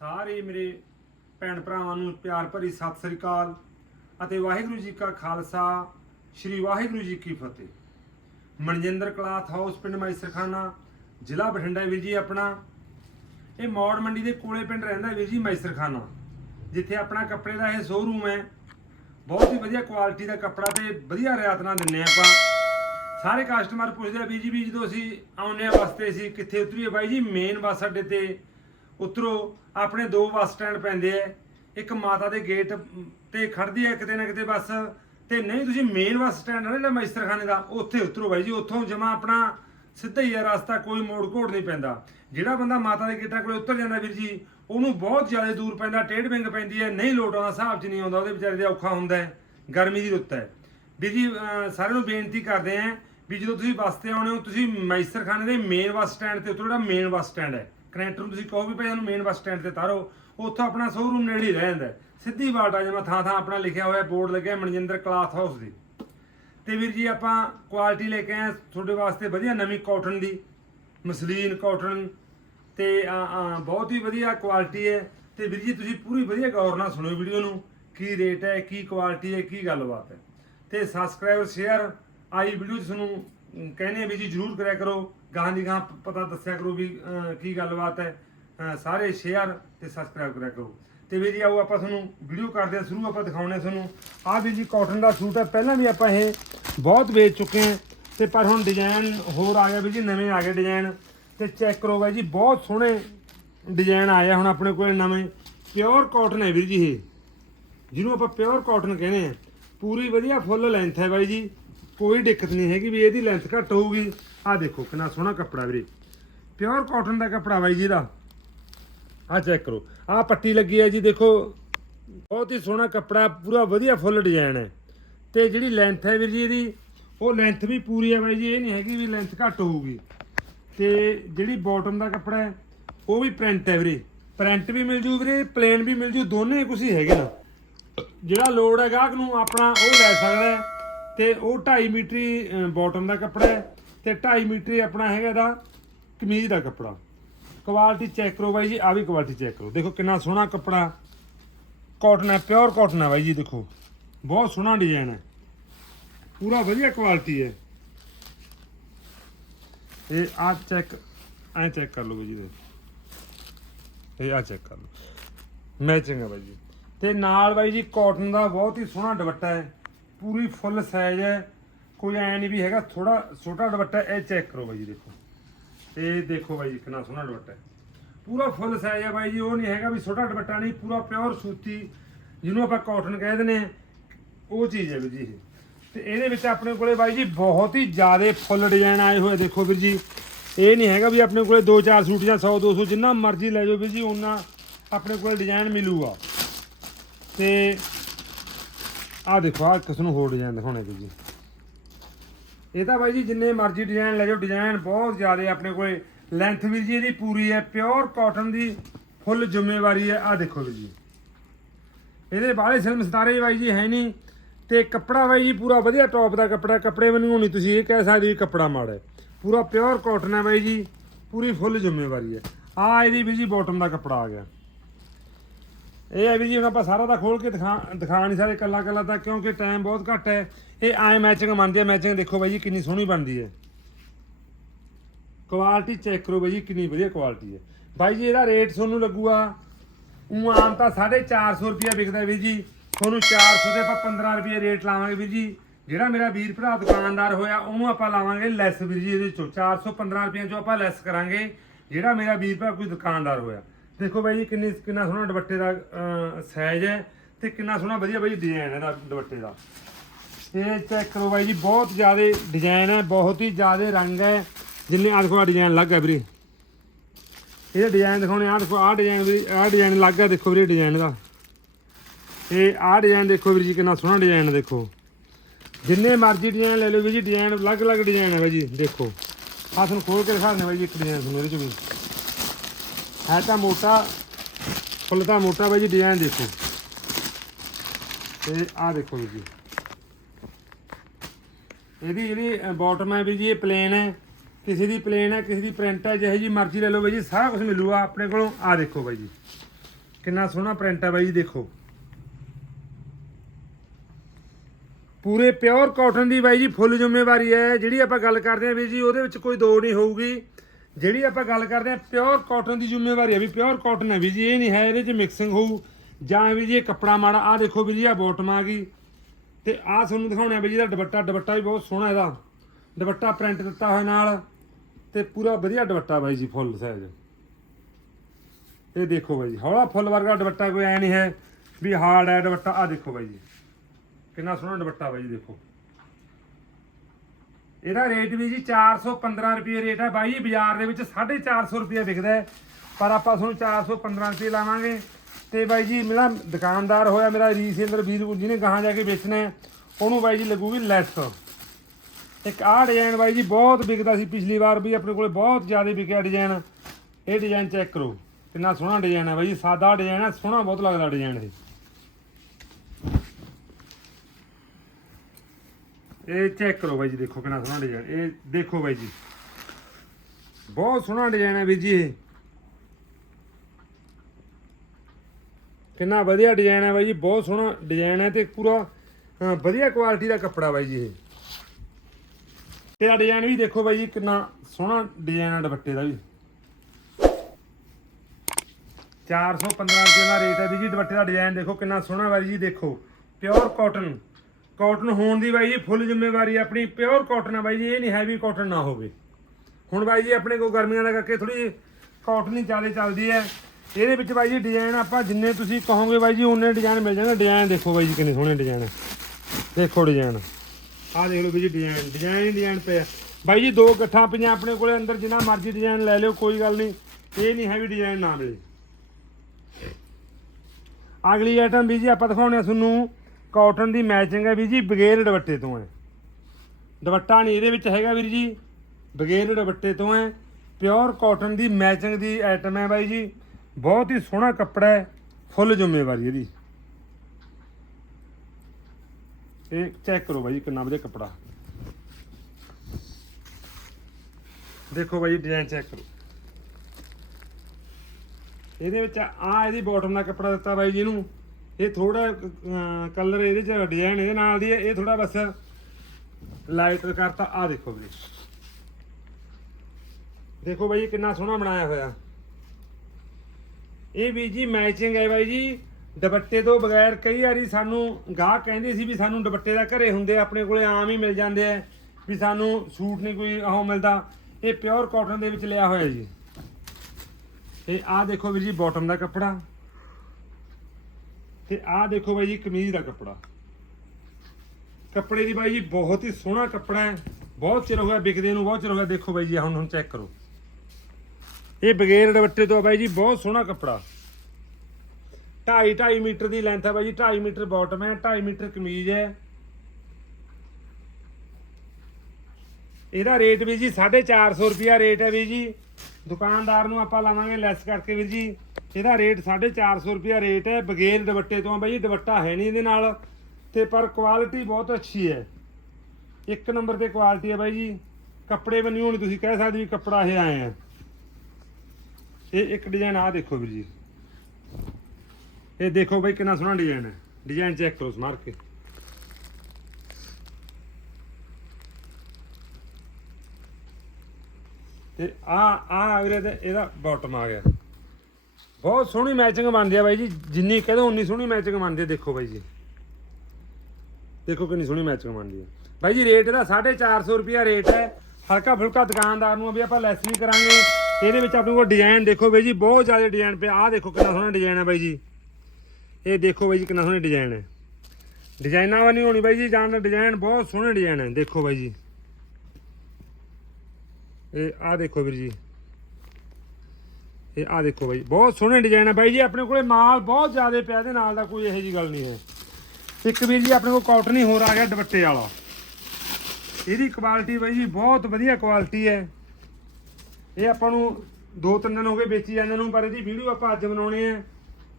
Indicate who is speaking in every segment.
Speaker 1: ਸਾਰੇ ਮੇਰੇ ਭੈਣ ਭਰਾਵਾਂ ਨੂੰ ਪਿਆਰ ਭਰੀ ਸਤਿ ਸ੍ਰੀ ਅਕਾਲ ਅਤੇ ਵਾਹਿਗੁਰੂ ਜੀ ਕਾ ਖਾਲਸਾ, ਸ੍ਰੀ ਵਾਹਿਗੁਰੂ ਜੀ ਕੀ ਫਤਿਹ। ਮਨਜਿੰਦਰ ਕਲਾਥ ਹਾਊਸ ਪਿੰਡ ਮੈਸਰਖਾਨਾ, ਜ਼ਿਲ੍ਹਾ ਬਠਿੰਡਾ ਵੀਰ ਜੀ ਆਪਣਾ। ਇਹ ਮੌੜ ਮੰਡੀ ਦੇ ਕੋਲੇ ਪਿੰਡ ਰਹਿੰਦਾ ਵੀਰ ਜੀ ਮੈਸਰਖਾਨਾ, ਜਿੱਥੇ ਆਪਣਾ ਕੱਪੜੇ ਦਾ ਇਹ ਸ਼ੋਰੂਮ ਹੈ। ਬਹੁਤ ਹੀ ਵਧੀਆ ਕੁਆਲਿਟੀ ਦਾ ਕੱਪੜਾ ਤੇ ਵਧੀਆ ਰਿਆਤ ਨਾਲ ਦਿੰਨੇ ਆਪਾਂ। ਸਾਰੇ ਕਸਟਮਰ ਪੁੱਛਦੇ ਆ ਵੀ ਜੀ, ਵੀ ਜਦੋਂ ਅਸੀਂ ਆਉਨੇ ਆ ਵਾਸਤੇ ਅਸੀਂ ਕਿੱਥੇ ਉਤਰੀਏ? ਬਾਈ ਜੀ ਮੇਨ ਬੱਸ ਅੱਡੇ ਤੇ ਉਤਰੋ, ਆਪਣੇ ਦੋ ਬੱਸ ਸਟੈਂਡ ਪੈਂਦੇ ਆ ਇੱਕ ਮਾਤਾ ਦੇ ਗੇਟ ਤੇ ਖੜਦੀ ਹੈ ਕਿਤੇ ਨਾ ਕਿਤੇ ਬੱਸ। ਤੇ ਨਹੀਂ, ਤੁਸੀਂ ਮੇਨ ਬੱਸ ਸਟੈਂਡ ਹੈ ਨਾ ਮੈਸਤਰਖਾਨੇ ਦਾ, ਉੱਥੇ ਉਤਰੋ ਬਾਈ ਜੀ। ਉੱਥੋਂ ਜਮਾ ਆਪਣਾ ਸਿੱਧਾ ਹੀ ਆ ਰਸਤਾ ਕੋਈ ਮੋੜ ਘੋੜ ਨਹੀਂ ਪੈਂਦਾ। ਜਿਹੜਾ ਬੰਦਾ ਮਾਤਾ ਦੇ ਗੇਟਾਂ ਕੋਲੇ ਉਤਰ ਜਾਂਦਾ ਵੀਰ ਜੀ, ਉਹਨੂੰ ਬਹੁਤ ਜ਼ਿਆਦਾ ਦੂਰ ਪੈਂਦਾ ਟੇਢ ਵਿੰਗ ਪੈਂਦੀ ਹੈ ਨਹੀਂ ਲੋਟ ਆਉਂਦਾ, ਹਿਸਾਬ 'ਚ ਨਹੀਂ ਆਉਂਦਾ, ਉਹਦੇ ਵਿਚਾਰੇ ਦਾ ਔਖਾ ਹੁੰਦਾ ਹੈ ਗਰਮੀ ਦੀ ਰੁੱਤ ਹੈ ਵੀਰ ਜੀ ਸਾਰਿਆਂ ਨੂੰ ਬੇਨਤੀ ਕਰਦੇ ਆਂ ਵੀ ਜਦੋਂ ਤੁਸੀਂ ਬੱਸ ਤੇ ਆਉਣੇ ਹੋ, ਤੁਸੀਂ ਮੈਸਰਖਾਨੇ ਦੇ ਮੇਨ ਬੱਸ ਸਟੈਂਡ ਤੇ ਉਤਰੋ, ਜਿਹੜਾ ਮੇਨ ਬੱਸ ਸਟੈਂਡ ਹੈ ਕਨੈਕਟਰ ਨੂੰ ਤੁਸੀਂ ਕਹੋ ਵੀ ਭਾਈ ਸਾਨੂੰ ਮੇਨ ਬੱਸ ਸਟੈਂਡ ਤੇ ਤਾਰੋ ਉੱਥੋਂ ਆਪਣਾ ਸ਼ੋਰੂਮ ਨੇੜੇ ਹੀ ਰਹਿ ਜਾਂਦਾ ਸਿੱਧੀ ਬਾਟ ਆ ਜਿਵੇਂ ਥਾਂ ਥਾਂ ਆਪਣਾ ਲਿਖਿਆ ਹੋਇਆ ਬੋਰਡ ਲੱਗਿਆ ਮਨਜਿੰਦਰ ਕਲਾਥ ਹਾਊਸ ਦੀ। ਤੇ ਵੀਰ ਜੀ ਆਪਾਂ ਕੁਆਲਿਟੀ ਲੈ ਕੇ ਆਏ ਤੁਹਾਡੇ ਵਾਸਤੇ ਵਧੀਆ ਨਵੀਂ ਕਾਟਨ ਦੀ, ਮਸਲੀਨ ਕਾਟਨ ਤੇ ਬਹੁਤ ਹੀ ਵਧੀਆ ਕੁਆਲਿਟੀ ਹੈ। ਤੇ ਵੀਰ ਜੀ ਤੁਸੀਂ ਪੂਰੀ ਵਧੀਆ ਗੌਰ ਨਾਲ ਸੁਣੋ ਵੀਡੀਓ ਨੂੰ, ਕੀ ਰੇਟ ਹੈ, ਕੀ ਕੁਆਲਿਟੀ ਹੈ, ਕੀ ਗੱਲਬਾਤ ਹੈ। ਤੇ ਸਬਸਕ੍ਰਾਈਬ ਸ਼ੇਅਰ ਆਈ ਵੀਡੀਓ ਤੁਹਾਨੂੰ ਕਹਿੰਦੇ ਆ ਵੀ ਜੀ ਜਰੂਰ ਕਰਿਆ ਕਰੋ, ਗਾਹਾਂ ਦੀ ਗਾਹਾਂ ਪਤਾ ਦੱਸਿਆ ਕਰੋ ਵੀ ਕੀ ਗੱਲਬਾਤ ਹੈ। ਸਾਰੇ ਸ਼ੇਅਰ ਤੇ ਸਬਸਕ੍ਰਾਈਬ ਕਰਿਆ ਕਰੋ। ਤੇ ਵੀਰ ਜੀ ਆਓ ਆਪਾਂ ਤੁਹਾਨੂੰ ਵੀਡੀਓ ਕਰਦੇ ਹਾਂ, ਸ਼ੁਰੂ ਆਪਾਂ ਦਿਖਾਉਣੇ ਆ ਤੁਹਾਨੂੰ। ਆਹ ਵੀਰ ਜੀ ਕਾਟਨ ਦਾ ਸੂਟ ਹੈ, ਪਹਿਲਾਂ ਵੀ ਆਪਾਂ ਇਹ ਬਹੁਤ ਵੇਚ ਚੁੱਕੇ ਹਾਂ। ਤੇ ਪਰ ਹੁਣ ਡਿਜ਼ਾਈਨ ਹੋਰ ਆ ਗਿਆ ਵੀਰ ਜੀ, ਨਵੇਂ ਆ ਗਏ ਡਿਜ਼ਾਈਨ ਤੇ ਚੈੱਕ ਕਰੋ ਬਾਈ ਜੀ, ਬਹੁਤ ਸੋਹਣੇ ਡਿਜ਼ਾਈਨ ਆਏ ਆ ਹੁਣ ਆਪਣੇ ਕੋਲ ਨਵੇਂ। ਪਿਓਰ ਕਾਟਨ ਹੈ ਵੀਰ ਜੀ ਇਹ। ਜਿਹਨੂੰ ਆਪਾਂ ਪਿਓਰ ਕਾਟਨ ਕਹਿੰਦੇ ਆ ਪੂਰੀ ਵਧੀਆ ਫੁੱਲ ਲੈਂਥ ਹੈ ਬਾਈ ਜੀ। ਕੋਈ ਦਿੱਕਤ ਨਹੀਂ ਹੈਗੀ ਵੀ ਇਹਦੀ ਲੈਂਥ ਘੱਟ ਹੋਊਗੀ। ਆਹ ਦੇਖੋ, ਕਿੰਨਾ ਸੋਹਣਾ ਕੱਪੜਾ ਵੀਰੇ। ਪਿਓਰ ਕਾਟਨ ਦਾ ਕੱਪੜਾ ਬਾਈ ਜੀ ਦਾ ਆਹ ਚੈੱਕ ਕਰੋ। ਆਹ ਪੱਟੀ ਲੱਗੀ ਹੈ ਜੀ, ਦੇਖੋ। ਬਹੁਤ ਹੀ ਸੋਹਣਾ ਕੱਪੜਾ, ਪੂਰਾ ਵਧੀਆ ਫੁੱਲ ਡਿਜ਼ਾਈਨ ਹੈ। ਤੇ ਜਿਹੜੀ ਲੈਂਥ ਹੈ ਵੀਰ ਜੀ ਇਹਦੀ, ਉਹ ਲੈਂਥ ਵੀ ਪੂਰੀ ਹੈ ਬਾਈ ਜੀ, ਇਹ ਨਹੀਂ ਹੈਗੀ ਵੀ ਲੈਂਥ ਘੱਟ ਹੋਊਗੀ। ਤੇ ਜਿਹੜੀ ਬਾਟਮ ਦਾ ਕੱਪੜਾ ਹੈ, ਉਹ ਵੀ ਪ੍ਰਿੰਟ ਹੈ ਵੀਰੇ। ਪ੍ਰਿੰਟ ਵੀ ਮਿਲ ਜੂ ਵੀਰੇ ਪਲੇਨ ਵੀ ਮਿਲ ਜੂ, ਦੋਨੇ ਕੁਝ ਹੀ ਹੈਗੇ ਨਾ। ਜਿਹੜਾ ਲੋਡ ਹੈ ਗਾਹਕ ਨੂੰ ਆਪਣਾ ਉਹ ਲੈ ਸਕਦਾ ਹੈ। ਤੇ ਉਹ 2.5 ਮੀਟਰੀ ਬਾਟਮ ਦਾ ਕੱਪੜਾ ਹੈ ਤੇ 2.5 ਮੀਟਰੀ ਆਪਣਾ ਹੈਗਾ ਇਹਦਾ ਕਮੀਜ਼ ਦਾ ਕੱਪੜਾ। ਕੁਆਲਿਟੀ ਚੈੱਕ ਕਰੋ ਬਾਈ ਜੀ ਆ ਵੀ ਕੁਆਲਿਟੀ ਚੈੱਕ ਕਰੋ। ਦੇਖੋ ਕਿੰਨਾ ਸੋਹਣਾ ਕੱਪੜਾ। ਕਾਟਨ ਹੈ ਪਿਓਰ ਕਾਟਨ ਹੈ ਬਾਈ ਜੀ, ਦੇਖੋ। ਬਹੁਤ ਸੋਹਣਾ ਡਿਜ਼ਾਈਨ ਹੈ। ਪੂਰਾ ਵਧੀਆ ਕੁਆਲਿਟੀ ਹੈ। ਇਹ ਆ ਚੈੱਕ ਐ ਚੈੱਕ ਕਰ ਲਓ ਬਾਈ ਜੀ ਦੇ। ਇਹ ਆ ਚੈੱਕ ਕਰ ਲਓ। ਮੈਚਿੰਗ ਹੈ ਬਾਈ ਜੀ। ਤੇ ਨਾਲ ਬਾਈ ਜੀ ਕਾਟਨ ਦਾ ਬਹੁਤ ਹੀ ਸੋਹਣਾ ਦੁਪੱਟਾ ਹੈ। ਪੂਰੀ ਫੁੱਲ ਸਾਈਜ਼ ਹੈ। ਕੋਈ ਐ ਨਹੀਂ ਵੀ ਹੈਗਾ ਥੋੜਾ ਛੋਟਾ ਦੁਪੱਟਾ ਇਹ ਚੈੱਕ ਕਰੋ ਬਾਈ ਜੀ ਦੇਖੋ। ਇਹ ਦੇਖੋ ਬਾਈ ਜੀ, ਕਿੰਨਾ ਸੋਹਣਾ ਦੁਪੱਟਾ ਪੂਰਾ ਫੁੱਲ ਸਾਈਜ਼ ਹੈ ਬਾਈ ਜੀ, ਉਹ ਨਹੀਂ ਹੈਗਾ ਵੀ ਛੋਟਾ ਦੁਪੱਟਾ ਨਹੀਂ, ਪੂਰਾ ਪਿਓਰ ਸੂਤੀ, ਜਿਹਨੂੰ ਆਪਾਂ ਕਾਟਨ ਕਹਿ ਦਿੰਦੇ ਹਾਂ। ਉਹ ਚੀਜ਼ ਹੈ ਵੀਰ ਜੀ ਇਹ। ਤੇ ਇਹਦੇ ਵਿੱਚ ਆਪਣੇ ਕੋਲੇ ਬਾਈ ਜੀ ਬਹੁਤ ਹੀ ਜ਼ਿਆਦਾ ਫੁੱਲ ਡਿਜ਼ਾਈਨ ਆਏ ਹੋਏ ਦੇਖੋ ਵੀਰ ਜੀ। ਇਹ ਨਹੀਂ ਹੈਗਾ ਵੀ ਆਪਣੇ ਕੋਲੇ 2-4 ਸੂਟ ਜਾਂ 100 200 ਜਿੰਨਾ ਮਰਜ਼ੀ ਲੈ ਜਾਓ ਵੀਰ ਜੀ ਉਹਨਾਂ ਆਪਣੇ ਕੋਲ ਡਿਜ਼ਾਈਨ ਮਿਲੂਗਾ। ਤੇ ਆਹ ਦੇਖੋ, ਆਹ ਕਿਸ ਨੂੰ ਹੋਰ ਡਿਜ਼ਾਈਨ ਦਿਖਾਉਣੇ ਵੀਰ ਜੀ। ਇਹ ਤਾਂ ਬਾਈ ਜੀ, ਜਿੰਨੇ ਮਰਜ਼ੀ ਡਿਜ਼ਾਈਨ ਲੈ ਜਾਓ ਡਿਜ਼ਾਈਨ ਬਹੁਤ ਜ਼ਿਆਦੇ ਆਪਣੇ ਕੋਲੇ। ਲੈਂਥ ਵੀਰ ਜੀ ਇਹਦੀ ਪੂਰੀ ਹੈ ਪਿਓਰ ਕਾਟਨ ਦੀ ਫੁੱਲ ਜ਼ਿੰਮੇਵਾਰੀ ਹੈ। ਆਹ ਦੇਖੋ ਵੀਰ ਜੀ। ਇਹਦੇ ਬਾਹਲੇ ਸਿਲਮ ਸਤਾਰੇ ਬਾਈ ਜੀ ਹੈ ਨਹੀਂ। ਤੇ ਕੱਪੜਾ ਬਾਈ ਜੀ ਪੂਰਾ ਵਧੀਆ ਟੌਪ ਦਾ ਕੱਪੜਾ, ਕੱਪੜੇ ਮੈਨੂੰ ਨਹੀਂ ਤੁਸੀਂ, ਇਹ ਕਹਿ ਸਕਦੇ ਵੀ ਕੱਪੜਾ ਮਾੜਾ ਹੈ। ਪੂਰਾ ਪਿਓਰ ਕਾਟਨ ਹੈ ਬਾਈ ਜੀ, ਪੂਰੀ ਫੁੱਲ ਜ਼ਿੰਮੇਵਾਰੀ ਹੈ। ਆ ਇਹਦੀ ਵੀ ਜੀ ਬਾਟਮ ਦਾ ਕੱਪੜਾ ਆ ਗਿਆ। ਇਹ ਹੈ ਵੀ ਜੀ ਹੁਣ ਆਪਾਂ ਸਾਰਾ ਤਾਂ ਖੋਲ ਕੇ ਦਿਖਾ ਦਿਖਾ ਨਹੀਂ ਸਕਦੇ ਕੱਲਾ ਕੱਲਾ ਤਾਂ, ਕਿਉਂਕਿ ਟਾਈਮ ਬਹੁਤ ਘੱਟ ਹੈ। ਇਹ ਐ ਮੈਚਿੰਗ ਮੰਨਦੀ ਹੈ ਮੈਚਿੰਗ ਦੇਖੋ ਬਾਈ ਜੀ ਕਿੰਨੀ ਸੋਹਣੀ ਬਣਦੀ ਹੈ। ਕੁਆਲਿਟੀ ਚੈੱਕ ਕਰੋ ਬਾਈ ਜੀ, ਕਿੰਨੀ ਵਧੀਆ ਕੁਆਲਿਟੀ ਹੈ। ਬਾਈ ਜੀ, ਇਹਦਾ ਰੇਟ ਤੁਹਾਨੂੰ ਲੱਗੂਗਾ। ਉਹ ਆਮ ਤਾਂ 450 ਰੁਪਏ ਵਿਕਦਾ ਵੀਰ ਜੀ। ਤੁਹਾਨੂੰ 400 ਦੇ ਆਪਾਂ 15 ਰੁਪਏ ਰੇਟ ਲਾਵਾਂਗੇ ਵੀਰ ਜੀ। ਜਿਹੜਾ ਮੇਰਾ ਵੀਰ ਭਰਾ ਦੁਕਾਨਦਾਰ ਹੋਇਆ, ਉਹਨੂੰ ਆਪਾਂ ਲਾਵਾਂਗੇ ਲੈਸ ਵੀਰ ਜੀ ਇਹਦੇ ਚੋਂ। 415 ਰੁਪਏ ਚੋਂ ਆਪਾਂ ਲੈਸ ਕਰਾਂਗੇ। ਜਿਹੜਾ ਮੇਰਾ ਵੀਰ ਭਰਾ ਕੋਈ ਦੁਕਾਨਦਾਰ ਹੋਇਆ। ਦੇਖੋ ਬਾਈ ਜੀ, ਕਿੰਨੀ ਕਿੰਨਾ ਸੋਹਣਾ ਦੁਪੱਟੇ ਦਾ ਸਾਈਜ਼ ਹੈ ਤੇ ਕਿੰਨਾ ਸੋਹਣਾ ਵਧੀਆ ਬਾਈ ਡਿਜ਼ਾਈਨ ਹੈ ਇਹਦਾ ਦੁਪੱਟੇ ਦਾ। ਇਹ ਚੈੱਕ ਕਰੋ ਬਾਈ ਜੀ, ਬਹੁਤ ਜ਼ਿਆਦਾ ਡਿਜ਼ਾਈਨ ਹੈ, ਬਹੁਤ ਹੀ ਜ਼ਿਆਦਾ ਰੰਗ ਹੈ। ਜਿੰਨੇ ਆਹ ਦੇਖੋ ਆ ਡਿਜ਼ਾਈਨ ਲੱਗ ਗਿਆ ਵੀਰੇ। ਇਹਦਾ ਡਿਜ਼ਾਈਨ ਦਿਖਾਉਣੇ, ਆਹ ਦੇਖੋ, ਆਹ ਡਿਜ਼ਾਈਨ ਵੀ, ਆਹ ਡਿਜ਼ਾਈਨ ਲੱਗ ਗਿਆ ਦੇਖੋ ਵੀਰੇ ਡਿਜ਼ਾਈਨ ਦਾ। ਇਹ ਆਹ ਡਿਜ਼ਾਈਨ ਦੇਖੋ ਵੀਰ ਜੀ, ਕਿੰਨਾ ਸੋਹਣਾ ਡਿਜ਼ਾਈਨ ਹੈ, ਦੇਖੋ। ਜਿੰਨੇ ਮਰਜ਼ੀ ਡਿਜ਼ਾਈਨ ਲੈ ਲਓ ਵੀਰ ਜੀ ਡਿਜ਼ਾਈਨ ਅਲੱਗ-ਅਲੱਗ ਡਿਜ਼ਾਈਨ ਹੈ ਬਾਈ ਜੀ, ਦੇਖੋ। ਆਹ ਤੁਹਾਨੂੰ ਖੋਲ ਕੇ ਦਿਖਾਉਂਦੇ ਬਾਈ ਜੀ ਇੱਕ ਡਿਜ਼ਾਈਨ ਤੁਹਾਨੂੰ ਇਹਦੇ ਚ ਵੀ। ਹੈ ਤਾਂ ਮੋਟਾ, ਫੁੱਲ ਤਾਂ ਮੋਟਾ ਬਾਈ ਜੀ ਡਿਜ਼ਾਈਨ ਦੇਖੋ। ਤੇ ਆਹ ਦੇਖੋ ਵੀਰ ਜੀ। ਇਹਦੀ ਜਿਹੜੀ ਬਾਟਮ ਹੈ ਵੀਰ ਜੀ, ਇਹ ਪਲੇਨ ਹੈ। ਕਿਸੇ ਦੀ ਪਲੇਨ ਹੈ, ਕਿਸੇ ਦੀ ਪ੍ਰਿੰਟ ਹੈ, ਜਿਹੇ ਜੀ ਮਰਜ਼ੀ ਲੈ ਲਓ ਬਾਈ ਜੀ, ਸਾਰਾ ਕੁਝ ਮਿਲੂਗਾ ਆਪਣੇ ਕੋਲੋਂ। ਆਹ ਦੇਖੋ ਬਾਈ ਜੀ। ਕਿੰਨਾ ਸੋਹਣਾ ਪ੍ਰਿੰਟ ਹੈ ਬਾਈ ਜੀ, ਦੇਖੋ। ਪੂਰੇ ਪਿਓਰ ਕਾਟਨ ਦੀ ਬਾਈ ਜੀ, ਫੁੱਲ ਜ਼ਿੰਮੇਵਾਰੀ ਹੈ। ਜਿਹੜੀ ਆਪਾਂ ਗੱਲ ਕਰਦੇ ਹਾਂ ਵੀ ਜੀ, ਉਹਦੇ ਵਿੱਚ ਕੋਈ ਦੋ ਨਹੀਂ ਹੋਊਗੀ। ਜਿਹੜੀ ਆਪਾਂ ਗੱਲ ਕਰਦੇ ਹਾਂ ਪਿਓਰ ਕਾਟਨ ਦੀ ਜ਼ਿੰਮੇਵਾਰੀ ਹੈ ਵੀ ਪਿਓਰ ਕਾਟਨ ਹੈ ਵੀ ਜੀ, ਇਹ ਨਹੀਂ ਹੈ ਇਹਦੇ 'ਚ ਮਿਕਸਿੰਗ ਹੋਊ। ਜਾਂ ਵੀ ਜੀ ਇਹ ਕੱਪੜਾ ਮਾੜਾ ਆ ਦੇਖੋ ਵੀ ਜੀ ਆ ਬੋਟਮ ਆ ਗਈ। ਤੇ ਆ ਤੁਹਾਨੂੰ ਦਿਖਾਉਣਾ ਵੀ ਜੀ ਦਾ ਦੁਪੱਟਾ ਦੁਪੱਟਾ ਵੀ ਬਹੁਤ ਸੋਹਣਾ ਇਹਦਾ। ਦੁਪੱਟਾ ਪ੍ਰਿੰਟ ਦਿੱਤਾ ਹੋਇਆ ਨਾਲ ਤੇ ਪੂਰਾ ਵਧੀਆ ਦੁਪੱਟਾ ਬਾਈ ਜੀ ਫੁੱਲ ਸਾਈਜ਼ ਇਹ ਦੇਖੋ ਬਾਈ ਜੀ, ਹੌਲਾ ਫੁੱਲ ਵਰਗਾ ਦੁਪੱਟਾ ਕੋਈ ਐ ਨਹੀਂ ਹੈ ਵੀ ਹਾਰਡ ਹੈ ਦੁਪੱਟਾ ਆ ਦੇਖੋ ਬਾਈ ਜੀ। ਕਿੰਨਾ ਸੋਹਣਾ ਦੁਪੱਟਾ ਬਾਈ ਜੀ, ਦੇਖੋ। ਇਹਦਾ ਰੇਟ ਵੀ ਜੀ 415 ਰੁਪਏ ਰੇਟ ਹੈ ਬਾਈ ਜੀ ਬਾਜ਼ਾਰ ਦੇ ਵਿੱਚ 450 ਰੁਪਏ ਵਿਕਦਾ ਹੈ। ਪਰ ਆਪਾਂ ਤੁਹਾਨੂੰ 415 ਰੁਪਏ ਲਾਵਾਂਗੇ। ਤੇ ਬਾਈ ਜੀ, ਮੇਰਾ ਦੁਕਾਨਦਾਰ ਹੋਇਆ ਮੇਰਾ ਰੀਸੇਲਰ ਵੀਰਪੁਰ, ਜਿਹਨੇ ਗਾਹਾਂ ਜਾ ਕੇ ਵੇਚਣਾ ਉਹਨੂੰ ਬਾਈ ਜੀ ਲੱਗੂਗੀ ਲੈਸ ਇੱਕ ਆਹ ਡਿਜ਼ਾਈਨ ਬਾਈ ਜੀ ਬਹੁਤ ਵਿਕਦਾ ਸੀ ਪਿਛਲੀ ਵਾਰ ਵੀ, ਆਪਣੇ ਕੋਲੇ ਬਹੁਤ ਜ਼ਿਆਦਾ ਵਿਕਿਆ ਡਿਜ਼ਾਈਨ ਇਹ ਡਿਜ਼ਾਈਨ ਚੈੱਕ ਕਰੋ। ਕਿੰਨਾ ਸੋਹਣਾ ਡਿਜ਼ਾਈਨ ਹੈ ਬਾਈ ਜੀ, ਸਾਦਾ ਡਿਜ਼ਾਈਨ ਹੈ, ਸੋਹਣਾ ਬਹੁਤ ਲੱਗਦਾ ਡਿਜ਼ਾਈਨ ਇਹ। ਇਹ ਚੈੱਕ ਕਰੋ ਬਾਈ ਜੀ, ਦੇਖੋ ਕਿੰਨਾ ਸੋਹਣਾ ਡਿਜ਼ਾਈਨ ਇਹ ਦੇਖੋ ਬਾਈ ਜੀ। ਬਹੁਤ ਸੋਹਣਾ ਡਿਜ਼ਾਈਨ ਹੈ ਵੀਰ ਜੀ ਇਹ। ਕਿੰਨਾ ਵਧੀਆ ਡਿਜ਼ਾਈਨ ਹੈ ਬਾਈ ਜੀ, ਬਹੁਤ ਸੋਹਣਾ ਡਿਜ਼ਾਈਨ ਹੈ ਤੇ ਪੂਰਾ ਵਧੀਆ ਕੁਆਲਿਟੀ ਦਾ ਕੱਪੜਾ ਬਾਈ ਜੀ ਇਹ। ਤੇ ਆ ਡਿਜ਼ਾਈਨ ਵੀ ਦੇਖੋ ਬਾਈ ਜੀ, ਕਿੰਨਾ ਸੋਹਣਾ ਡਿਜ਼ਾਈਨ ਹੈ ਦੁਪੱਟੇ ਦਾ ਵੀ। 415 ਰੁਪਏ ਦਾ ਰੇਟ ਹੈ ਵੀ ਜੀ, ਦੁਪੱਟੇ ਦਾ ਡਿਜ਼ਾਈਨ ਦੇਖੋ ਕਿੰਨਾ ਸੋਹਣਾ ਬਾਈ ਜੀ, ਦੇਖੋ। ਪਿਓਰ ਕਾਟਨ ਕਾਟਨ ਹੋਣ ਦੀ ਬਾਈ ਜੀ ਫੁੱਲ ਜ਼ਿੰਮੇਵਾਰੀ ਆਪਣੀ ਪਿਓਰ ਕਾਟਨ ਆ ਬਾਈ ਜੀ, ਇਹ ਨਹੀਂ ਹੈਵੀ ਕਾਟਨ ਨਾ ਹੋਵੇ। ਹੁਣ ਬਾਈ ਜੀ ਆਪਣੇ ਕੋਲ ਗਰਮੀਆਂ ਦਾ ਕਰਕੇ ਥੋੜੀ ਕਾਟਨ ਹੀ ਜ਼ਿਆਦਾ ਚੱਲਦੀ ਹੈ। ਇਹਦੇ ਵਿੱਚ ਬਾਈ ਜੀ ਡਿਜ਼ਾਈਨ ਆਪਾਂ ਜਿੰਨੇ ਤੁਸੀਂ ਕਹੋਗੇ ਬਾਈ ਜੀ ਉਹਨੇ ਡਿਜ਼ਾਈਨ ਮਿਲ ਜਾਣਗੇ। ਡਿਜ਼ਾਈਨ ਦੇਖੋ ਬਾਈ ਜੀ ਕਿੰਨੇ ਸੋਹਣੇ ਡਿਜ਼ਾਈਨ ਦੇਖੋ ਡਿਜ਼ਾਈਨ ਆਹ ਦੇਖ ਲਓ ਵੀ ਜੀ ਡਿਜ਼ਾਈਨ ਡਿਜ਼ਾਈਨ ਹੀ ਡਿਜ਼ਾਈਨ ਪਿਆ। ਬਾਈ ਜੀ ਦੋ ਗੱਠਾਂ ਪਈਆਂ ਆਪਣੇ ਕੋਲੇ, ਅੰਦਰ ਜਿੰਨਾ ਮਰਜ਼ੀ ਡਿਜ਼ਾਈਨ ਲੈ ਲਿਓ, ਕੋਈ ਗੱਲ ਨਹੀਂ। ਇਹ ਨਹੀਂ ਹੈ ਵੀ ਡਿਜ਼ਾਈਨ ਨਾ ਮਿਲੇ। ਅਗਲੀ ਆਈਟਮ ਵੀ ਜੀ ਆਪਾਂ ਦਿਖਾਉਣੇ ਆ ਤੁਹਾਨੂੰ। ਕਾਟਨ ਦੀ ਮੈਚਿੰਗ ਹੈ ਵੀਰ ਜੀ, ਬਗੈਰ ਦੁਪੱਟੇ ਤੋਂ ਹੈ। ਦੁਪੱਟਾ ਨਹੀਂ ਇਹਦੇ ਵਿੱਚ ਹੈਗਾ ਵੀਰ ਜੀ, ਬਗੈਰ ਦੁਪੱਟੇ ਤੋਂ ਹੈ। ਪਿਓਰ ਕਾਟਨ ਦੀ ਮੈਚਿੰਗ ਦੀ ਆਈਟਮ ਹੈ ਬਾਈ ਜੀ। ਬਹੁਤ ਹੀ ਸੋਹਣਾ ਕੱਪੜਾ ਹੈ, ਫੁੱਲ ਜ਼ਿੰਮੇਵਾਰੀ ਇਹਦੀ। ਇਹ ਚੈੱਕ ਕਰੋ ਬਾਈ ਜੀ, ਕਿੰਨਾ ਵਧੀਆ ਕੱਪੜਾ। ਦੇਖੋ ਬਾਈ ਡਿਜ਼ਾਈਨ ਚੈੱਕ ਕਰੋ। ਇਹਦੇ ਵਿੱਚ ਆ ਇਹਦੀ ਬਾਟਮ ਦਾ ਕੱਪੜਾ ਦਿੱਤਾ ਬਾਈ ਜੀ ਨੂੰ ਇਹ ਥੋੜਾ ਕਲਰ ਇਹਦੇ ਚ ਡਿਜ਼ਾਈਨ ਇਹਦੇ ਨਾਲ ਦੀ ਹੈ, ਇਹ ਥੋੜਾ ਬਸ ਲਾਈਟ ਕਰਤਾ। ਆ ਦੇਖੋ ਵੀਰੇ। ਦੇਖੋ ਬਾਈ ਕਿੰਨਾ ਸੋਹਣਾ ਬਣਾਇਆ ਹੋਇਆ। ਇਹ ਵੀ ਜੀ ਮੈਚਿੰਗ ਹੈ ਬਾਈ ਜੀ। ਦੁਪੱਟੇ ਤੋਂ ਬਗੈਰ ਕਈ ਵਾਰੀ ਸਾਨੂੰ ਗਾਹਕ ਕਹਿੰਦੇ ਸੀ ਵੀ ਸਾਨੂੰ ਦੁਪੱਟੇ ਦਾ ਘਰੇ ਹੁੰਦੇ ਆਪਣੇ ਕੋਲੇ ਆਮ ਹੀ ਮਿਲ ਜਾਂਦੇ ਆ, ਵੀ ਸਾਨੂੰ ਸੂਟ ਨਹੀਂ ਕੋਈ ਉਹ ਮਿਲਦਾ। ਇਹ ਪਿਓਰ ਕਾਟਨ ਦੇ ਵਿੱਚ ਲਿਆ ਹੋਇਆ ਜੀ। ਤੇ ਆਹ ਦੇਖੋ ਵੀਰ ਜੀ ਬਾਟਮ ਦਾ ਕੱਪੜਾ। ਤੇ ਆਹ ਦੇਖੋ ਬਾਈ ਜੀ ਕਮੀਜ਼ ਦਾ ਕੱਪੜਾ। ਕੱਪੜੇ ਦੀ ਬਾਈ ਜੀ ਬਹੁਤ ਹੀ ਸੋਹਣਾ ਕੱਪੜਾ ਹੈ। ਬਹੁਤ ਚਿਰ ਹੋਇਆ ਵਿਕਦੇ ਨੂੰ, ਬਹੁਤ ਚਿਰ ਹੋ ਗਿਆ ਦੇਖੋ ਬਾਈ ਜੀ, ਹੁਣ ਹੁਣ ਚੈੱਕ ਕਰੋ। ਇਹ ਬਗੈਰ ਦੁਪੱਟੇ ਤੋਂ ਬਾਈ ਜੀ ਬਹੁਤ ਸੋਹਣਾ ਕੱਪੜਾ। 2.5 2.5 ਮੀਟਰ ਦੀ ਲੈਂਥ ਹੈ ਬਾਈ ਜੀ 2.5 ਮੀਟਰ ਬਾਟਮ ਹੈ 2.5 ਮੀਟਰ ਕਮੀਜ਼ ਹੈ। ਇਹਦਾ ਰੇਟ ਵੀ ਜੀ 450 ਰੁਪਿਆ ਰੇਟ ਹੈ ਵੀ ਜੀ। ਦੁਕਾਨਦਾਰ ਨੂੰ ਆਪਾਂ ਲਾਵਾਂਗੇ ਲੈਸ ਕਰਕੇ ਵੀਰ ਜੀ। ਇਹਦਾ ਰੇਟ 450 ਰੁਪਿਆ ਰੇਟ ਹੈ ਬਗੈਰ ਦੁਪੱਟੇ ਤੋਂ ਬਾਈ ਜੀ, ਦੁਪੱਟਾ ਹੈ ਨਹੀਂ ਇਹਦੇ ਨਾਲ। ਤੇ ਪਰ ਕੁਆਲਿਟੀ ਬਹੁਤ ਅੱਛੀ ਹੈ। ਇੱਕ ਨੰਬਰ ਤੇ ਕੁਆਲਿਟੀ ਹੈ ਬਾਈ ਜੀ। ਕੱਪੜੇ ਬੰਨੀ ਹੁਣ ਤੁਸੀਂ, ਕਹਿ ਸਕਦੇ ਵੀ ਕੱਪੜਾ ਇਹ ਆਏ ਆ। ਇਹ ਇੱਕ ਡਿਜ਼ਾਈਨ ਆ ਦੇਖੋ ਵੀਰ ਜੀ। ਇਹ ਦੇਖੋ ਬਾਈ ਕਿੰਨਾ ਸੋਹਣਾ ਡਿਜ਼ਾਈਨ ਹੈ। ਡਿਜ਼ਾਈਨ ਚੈੱਕ ਕਰੋ ਸਮਾਰ ਕੇ। ਤੇ ਆ ਆ ਵੀਰੇ ਤੇ ਇਹਦਾ ਬਾਟਮ ਆ ਗਿਆ। ਬਹੁਤ ਸੋਹਣੀ ਮੈਚਿੰਗ ਬਣਦੀ ਆ ਬਾਈ ਜੀ। ਜਿੰਨੀ ਕਹਿੰਦੇ ਉਨੀ ਸੋਹਣੀ ਮੈਚਿੰਗ ਬਣਦੀ ਆ। ਦੇਖੋ ਬਾਈ ਜੀ। ਦੇਖੋ ਕਿੰਨੀ ਸੋਹਣੀ ਮੈਚਿੰਗ ਬਣਦੀ ਆ। ਬਾਈ ਜੀ ਰੇਟ ਇਹਦਾ 450 ਰੁਪਿਆ ਰੇਟ ਹੈ ਹਲਕਾ ਫੁਲਕਾ ਦੁਕਾਨਦਾਰ ਨੂੰ ਵੀ ਆਪਾਂ ਲੈਸ ਵੀ ਕਰਾਂਗੇ। ਇਹਦੇ ਵਿੱਚ ਆਪਣੇ ਕੋਲ ਡਿਜ਼ਾਈਨ ਦੇਖੋ ਬਾਈ ਜੀ, ਬਹੁਤ ਜ਼ਿਆਦਾ ਡਿਜ਼ਾਈਨ ਪਿਆ। ਆਹ ਦੇਖੋ ਕਿੰਨਾ ਸੋਹਣਾ ਡਿਜ਼ਾਈਨ ਹੈ ਬਾਈ ਜੀ। ਇਹ ਦੇਖੋ ਬਾਈ ਜੀ, ਕਿੰਨਾ ਸੋਹਣਾ ਡਿਜ਼ਾਈਨ ਹੈ ਡਿਜ਼ਾਈਨਾਂ ਵਾਲੀ ਹੋਣੀ ਬਾਈ ਜੀ ਜਾਨ ਦਾ ਡਿਜ਼ਾਈਨ ਬਹੁਤ ਸੋਹਣੇ ਡਿਜ਼ਾਈਨ ਹੈ ਦੇਖੋ ਬਾਈ ਜੀ। ਇਹ ਆਹ ਦੇਖੋ ਵੀਰ ਜੀ। ਇਹ ਆਹ ਦੇਖੋ ਬਾਈ। ਬਹੁਤ ਸੋਹਣੇ ਡਿਜ਼ਾਈਨ ਹੈ ਬਾਈ ਜੀ। ਆਪਣੇ ਕੋਲੇ ਮਾਲ ਬਹੁਤ ਜ਼ਿਆਦਾ ਪਿਆ ਦੇ ਨਾਲ ਦਾ, ਕੋਈ ਇਹੋ ਜੀ ਗੱਲ ਨਹੀਂ ਹੈ। ਇੱਕ ਵੀਰ ਜੀ, ਆਪਣੇ ਕੋਲ ਕਾਟਨ ਹੀ ਹੋਰ ਆ ਗਿਆ ਦੁਪੱਟੇ ਵਾਲਾ। ਇਹਦੀ ਕੁਆਲਿਟੀ ਬਾਈ ਜੀ, ਬਹੁਤ ਵਧੀਆ ਕੁਆਲਿਟੀ ਹੈ। ਇਹ ਆਪਾਂ ਨੂੰ ਦੋ ਤਿੰਨ ਦਿਨ ਹੋ ਗਏ ਵੇਚੀ ਜਾਂਦੇ ਨੂੰ, ਪਰ ਇਹਦੀ ਵੀਡੀਓ ਆਪਾਂ ਅੱਜ ਬਣਾਉਣੇ ਹੈ